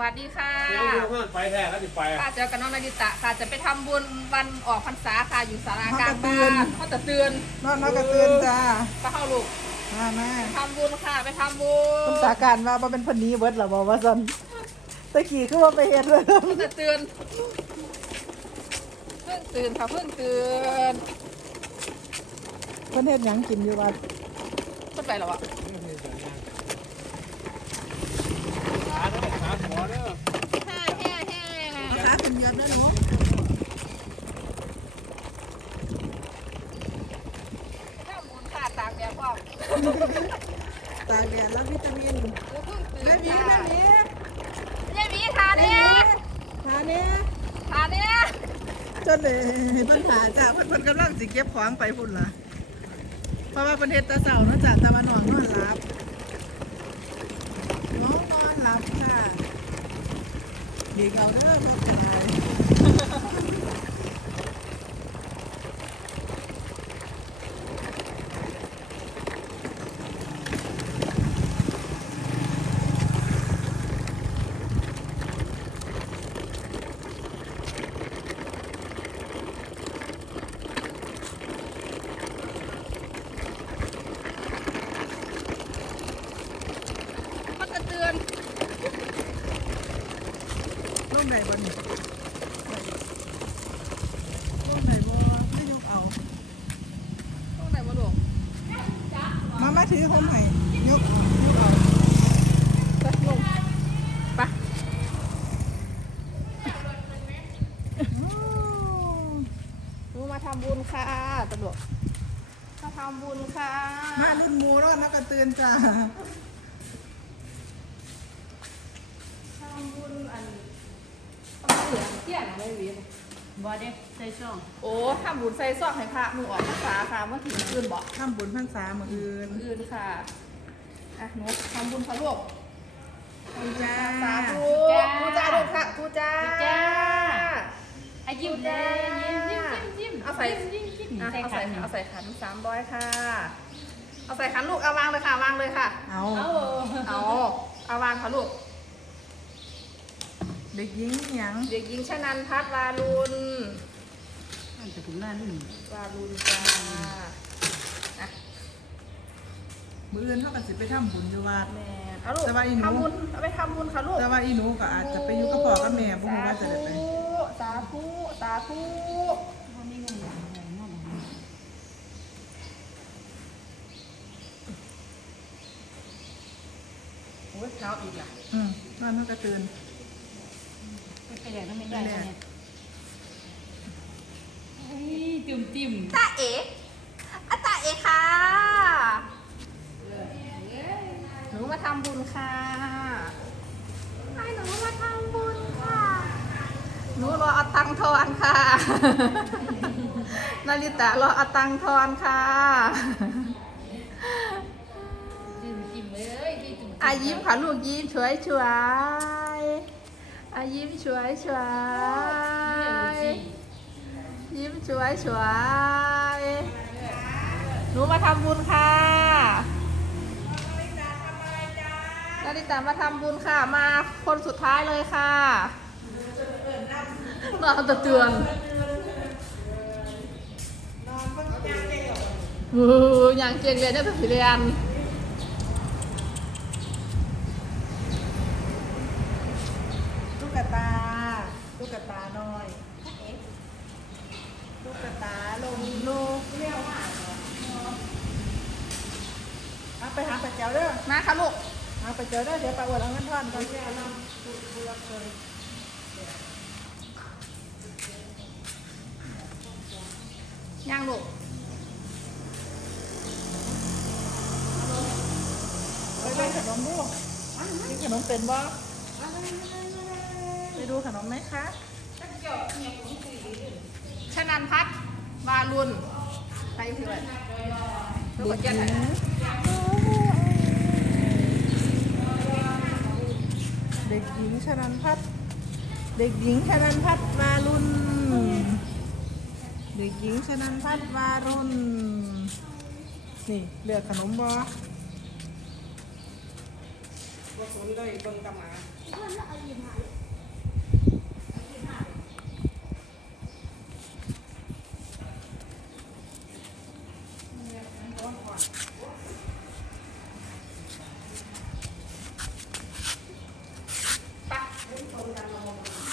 วัสดีค่ะเดี๋ยวดูเพื่อนไปแท้แล้วติไปค่ะเจอกับน้องนาริตะค่ะ จะไปทำบุญวันออกพรรษาค่ะอยู่ศาลากลางบ้านเขาจะเตือนนอนนอนกระเตือนจ้าไปเข้าลูกมามาทำบุญค่ะ ไปทำบุคุณญสาการว่าบ่เป็นพนนี้เบิดหรอบอกว่าซันตะกี้คือว่าไปเฮ็ดเลยเขาจะเตือนเพิ่งตื่นค่ะเพิ่งตื่นเพิ่นเฮ็ดหยังกินอยู่วัดขึ้นไปแล้วอะ ขาเด้อขาหัวเด้อ แฮ่แฮ่แฮ่ ขาเป็นยอดเด้อหนู ทำบุญค่ะตากแดดพ่อ ตากแดดรับวิตามิน เพิ่งตื่น แม่หมี ค่ะ แม่หมี ยายหมีทานเนี่ย หาเนี่ย ขาเนี่ยจนเลยเพิ่นหาจ้ะเพิ่นเพิ่นกำลังสิเก็บของไปพุ่นล่ะ เพราะว่าเพิ่นเฮ็ดแตะเสาเนาะจ้ะตะวันออกนอนหลับน้องนอนหลับค่ะดีเก่าเด้อบ่เป็นไร เขาจะเตือน ร่ม ไหนบ่นี่ร่มไหนบ่ไม่ยกเอาตรงไหนมาลูกมามาถือห่มให้ยกเอายกเอาไปลงไปโอ้หนูมาทำบุญค่ะตำรวจมาทำบุญค่ะมารุ่นหมูรอดนักกระเตือนจ้าทำบุญอันต้อง เหลือเที่ยงอะไรวีบอเด็กใส่ช่องโอ้ทำบุญใส่ซองให้พระหนูออกพรรษาค่ะเมื่อถึงคืนบอกทำบุญพรรษามื้ออื่นอื่นค่ะอะหนูทำบุญค่ะลูกจ้าสาธุทูจ้าลูกค่ะทูจ้าจ้าอายิ้มเลยยิ้มยิ้มยิ้มยิ้มเอาใส่ยิ้มยิ้มอะใส่เอาใส่เอาใส่ขันสามร้อยค่ะ เอาใส่ขันลูกเอาวางเลยค่ะวางเลยค่ะ เอาเอาเอาเอาวางค่ะลูก เด็กหญิงหยังเด็กหญิงชนันพัฒน์วารุณอันจะถึงนั่นวารุณจ้าอะมื้ออื่นเฮาก็สิไปทำบุญอยู่วัด แม่เอาลูกแต่ว่าอีหนู ทำบุญเอาไปทำบุญค่ะลูกแต่ว่าอีหนูก็อาจจะไปอยู่กับพ่อกับแม่บ่ฮู้ว่าจะได้ไปสาธุสาธุโอ้ยเท้าอีกอะ อืมนอนนักกระเตือน ไปแดกน้ำไม่ได้เนี่ยติ่มติ่มตาเอ๋อะตาเอ๋ค่ะหนูมาทำบุญค่ะให้หนูมาทำบุญค่ะ หนูรอเอาตังค์ทอนค่ะ นาริตะรอเอาตังค์ทอนค่ะติ่มติ่มเลยติ่มอายิ้มค่ะลูกยิ้มช่วยช่วย อายิ้มช่วยช่วยยิ้มช่วยช่วยหนูมาทำบุญค่ะนาริตามาทำบุญค่ะ มาคนสุดท้ายเลยค่ะนอนตะเตือนอู้ยังเก่งเลยเนี่ยตัวสีเรียน ตุ๊กตา ตุ๊กตาน้อยตุ๊กตาลงลูกเรียกว่าเอาไปหาปลาแจ๋วเด้อมาค่ะลูกเอาไปเจอได้เดี๋ยวปลาอวดเอาเงินทอนก่อนย่างลูกไปเล่นขนมดูกินขนมเป็นบ่ไป ดูขนมไหมคะชนันพัฒน์วารุณไปเถื่อนลูกเด็กเกียหรญิติงเด็กหญิงชนันพัฒน์เด็กหญิงชนันพัฒน์วารุณเด็กหญิงชนันพัฒน์วารุณนี่เลือกขนมบ่ก็สนได้เบิ่งตำหมาเพื่อนแล้วเอาหยิบหา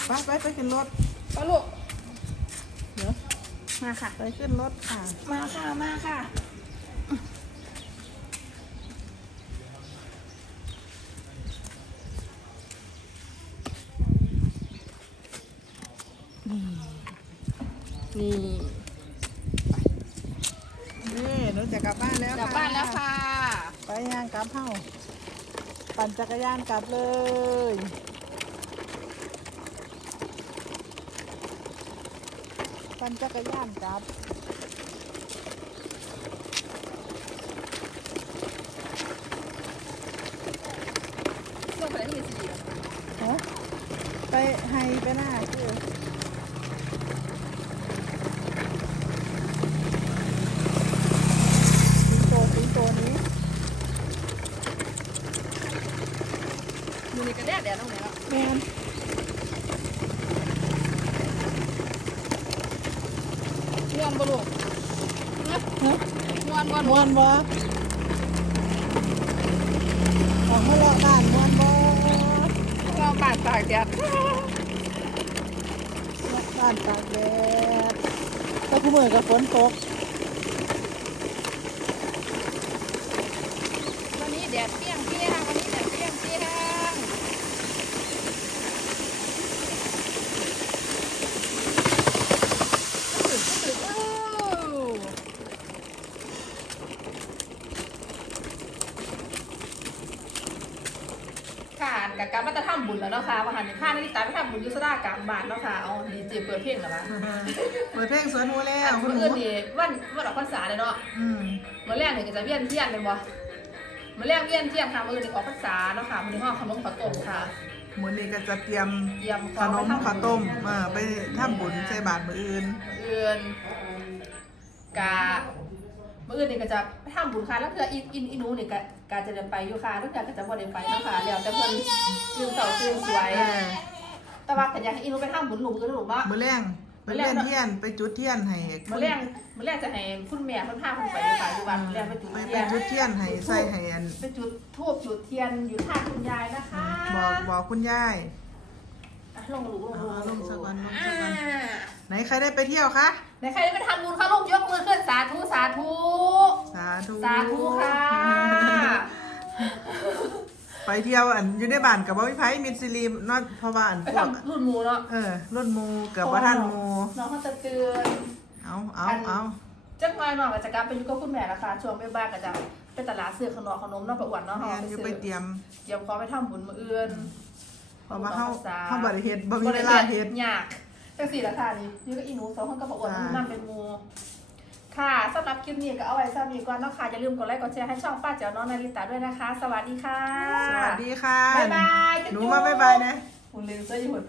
ไปไปไป ขึ้นรถไปลูกเดี๋ยวมาค่ะ ไปขึ้นรถค่ะ มาค่ะ มาค่ะนี่นี่หนูจะกลับบ้านแล้วกลับบ้านแล้วค่ะ ไปย่างกลับเฮ้าปั่นจักรยานกลับเลย ปั่นจักรยานกลับลงไปได้ที่มีสีฮะไปให้ไปหน้าคือสิงโตสิงโตนี้อยู่ในกระแดดแดดตรงไหนแล้วแมน งวน บ่ลูกนะฮะงวนบ่มวนบ่ออกมาเลาะบ้านมวนบ่เราบาดตากแดดเลาะบ้านตากแดดถ้าคู่มือกับฝนตกวันนี้แดดเปรี้ยงเปรี้ยงวันนี้แดดเปรี้ยงเปรี้ยงตื่นตื่นโอ้ ค่ะกับการมาตรฐานบุญแล้วเนาะค่ะว่าหันข้านาฬิตาไปทำบุญอยุสดากลางบ้านเนาะค่ะเอาดีเจเปิดเพลงแล้วนะเปิดเพลงสวนหัวแล้วคุเมื่ณอหนูคืนนี่วันวันออกพรรษาเลยเนาะอืมเมื่อแรกนี่ก็จะเวียนเทียนเป็นบ่เมื่อแรกเวียนเทียนค่ะมื่อนี้ออกพรรษาเนาะค่ะมื่อนี้ห้องขนมข้าวต้มค่ะมื้อนี้ก็จะเตรียมเตรียมขนมข้าวต้มมาไปทำบุญใส่บาตรมื้ออื่นเอื่นกะ มื่ออื่นนี่ก็จะไปทำบุญค่ะแล้วเพื่ออินอินอินูนี่ก็กาจะเดินไปอยู่ค่ะแล้วก็จะบ่ได้ไปเนาะค่ะแล้วแต่เพิ่นตื่นเสาตื่นสวยเออแต่ว่าก็อยากให้อินูไปทำบุญหลุมกันหลุมเนาะมื้อแรงไปเล่นเทียนไปจุดเทียนให้เมื่อแรกเมื่อแรกจะให้คุณแม่เพิ่นพาเพิ่นไปอยู่ค่ะอยู่บ้านเมื่อแรกไปจุดไปเทีไปยนจุดเทียนให้ใส่ให้อันไปจุดทูบจุดเทียนอยู่ท่าคุณยายนะคะ บอกบอกคุณยายอะ ลงหลูลงหลูเอาลงสักวันลงอ่สักวันาไหนใครได้ไปเที่ยวคะ ไหนใครได้ไปทำบุญคะลูกยกมือขึ้นสาธุสาธุ สาธุ สาธุค่ะ ไปเที่ยวอันอยู่ในบ้านกับบ่มีไผมิตรซิลีเนาะเพราะว่าอันไปพวก ทำรุ่นหมูเนาะเออรุ่นหมูกับบ่ทันหมูน้องเขาจะเตือน เอาเอาเอาจังหวะน้องก็จะกลับไปอยู่กับคุณแม่ละค่ะช่วงบ่ายๆก็จะไปตลาดซื้อขนมขนมเนอกประอวดเนาะแม่เฮานไปอยู่ซื้ไปเตรียม เตรียมขอไปทำบุญมื้ออื่น เพราะว่าเฮาภษเฮาบ่ได้เฮ็ดบ่มีเวลาเฮ็ดยากจังสี่ละค่ะนี่อยู่กับอีหนูสองคนก็ประอวดจ้านั่นเป็นหมูค่ะสำหรับคลิปนี้ก็เอาไว้ซ้ำนี้ก่อนเนาะค่ะอย่าลืมกดไลค์กดแชร์ให้ช่องป้าเจ๋วน้องนาริตาด้วยนะคะ สวัสดีค่ะ สวัสดีค่ะ บ๊ายบายหนูมาบ๊ายบายนะหุ่นลืมซะอยู่หุ่น